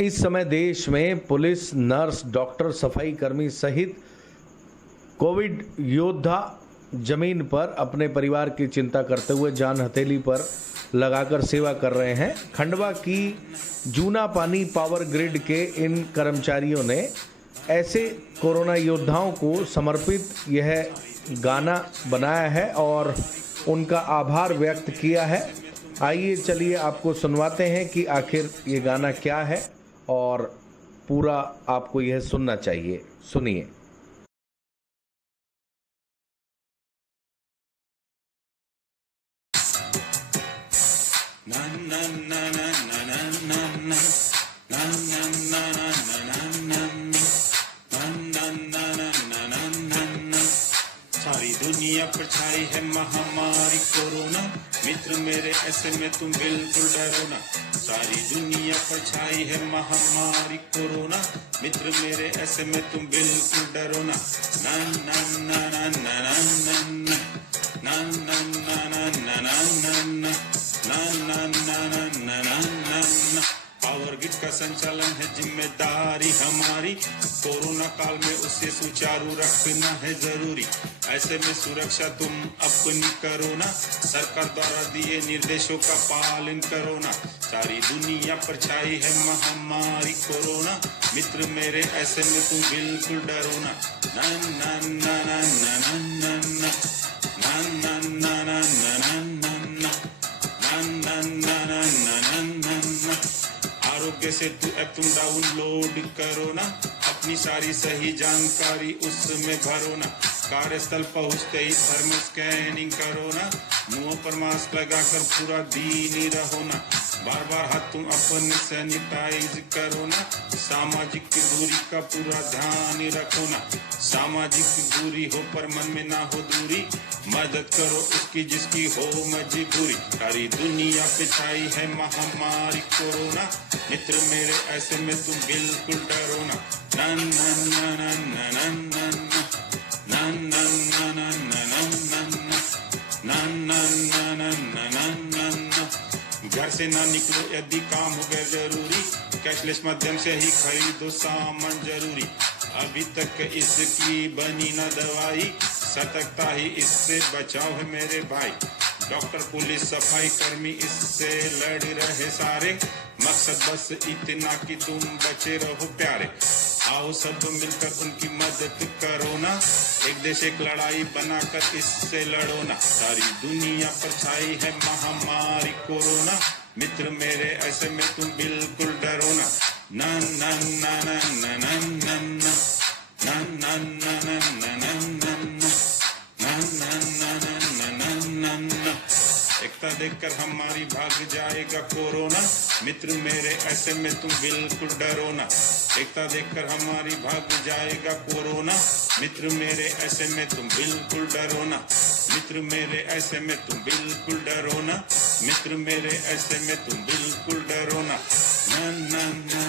इस समय देश में पुलिस, नर्स, डॉक्टर, सफाई कर्मी सहित कोविड योद्धा जमीन पर अपने परिवार की चिंता करते हुए जान हथेली पर लगाकर सेवा कर रहे हैं। खंडवा की जूना पानी पावर ग्रिड के इन कर्मचारियों ने ऐसे कोरोना योद्धाओं को समर्पित यह गाना बनाया है और उनका आभार व्यक्त किया है। आइए चलिए आपको सुनवाते हैं कि आखिर ये गाना क्या है और पूरा आपको यह सुनना चाहिए। सुनिए। सारी दुनिया पर छाई है महामारी कोरोना, मित्र मेरे ऐसे में तुम बिल्कुल डरो ना। सारी दुनिया पर छाई है महामारी कोरोना, मित्र मेरे ऐसे में तुम बिल्कुल डरो ना। ना ना ना ना ना ना ना ना ना ना ना ना ना ना ना ना ना ना ना। पावर ग्रिड का संचालन है जिम्मेदारी हमारी, कोरोना काल में उसे सुचारू रखना है जरूरी। ऐसे में सुरक्षा तुम अपनी करो ना, सरकार द्वारा दिए निर्देशों का पालन करो ना। सारी दुनिया पर छाई है महामारी कोरोना, मित्र मेरे ऐसे में तुम बिल्कुल डरो ना। ना ना ना ना ना ना ना ना ना ना ना ना ना ना। आरोग्य सेतु ऐप तुम डाउनलोड करो ना, अपनी सारी सही जानकारी उसमें भरो ना। कार्यस्थल पहुंचते ही थर्मल स्कैनिंग करो ना, मुंह पर मास्क लगाकर पूरा दिन ही रहो ना। बार बार हाथ तुम अपने सैनिटाइज करो ना, सामाजिक दूरी का पूरा ध्यान रखो ना। सामाजिक दूरी हो पर मन में ना हो दूरी, मदद करो उसकी जिसकी हो मजबूरी। सारी दुनिया पे छाई है महामारी कोरोना, मित्र मेरे ऐसे में तुम बिल्कुल डरो ना। ना ना ना ना ना ना ना ना ना ना ना ना ना ना। घर से ना निकलो यदि काम हो गया जरूरी, कैशलेस माध्यम से ही खरीदो सामान जरूरी। अभी तक इसकी बनी ना दवाई, सतर्कता ही इससे बचाव है मेरे भाई। डॉक्टर, पुलिस, सफाई कर्मी इससे लड़ रहे सारे, मकसद बस इतना कि तुम बचे रहो प्यारे। आओ सब मिलकर उनकी मदद करो ना, एक देश एक लड़ाई बनाकर इससे लड़ो ना। सारी दुनिया पर छाई है महामारी कोरोना, मित्र मेरे ऐसे में तुम बिल्कुल डरो ना। ना ना ना ना ना ना ना ना ना ना ना ना ना ना। एकता देखकर हमारी भाग जाएगा कोरोना, मित्र मेरे ऐसे में तुम बिल्कुल डरो ना। एकता देखकर हमारी भाग जाएगा कोरोना, मित्र मेरे ऐसे में तुम बिल्कुल डरो ना। मित्र मेरे ऐसे में तुम बिल्कुल डरो ना, मित्र मेरे ऐसे में तुम बिल्कुल डरो ना। ना ना ना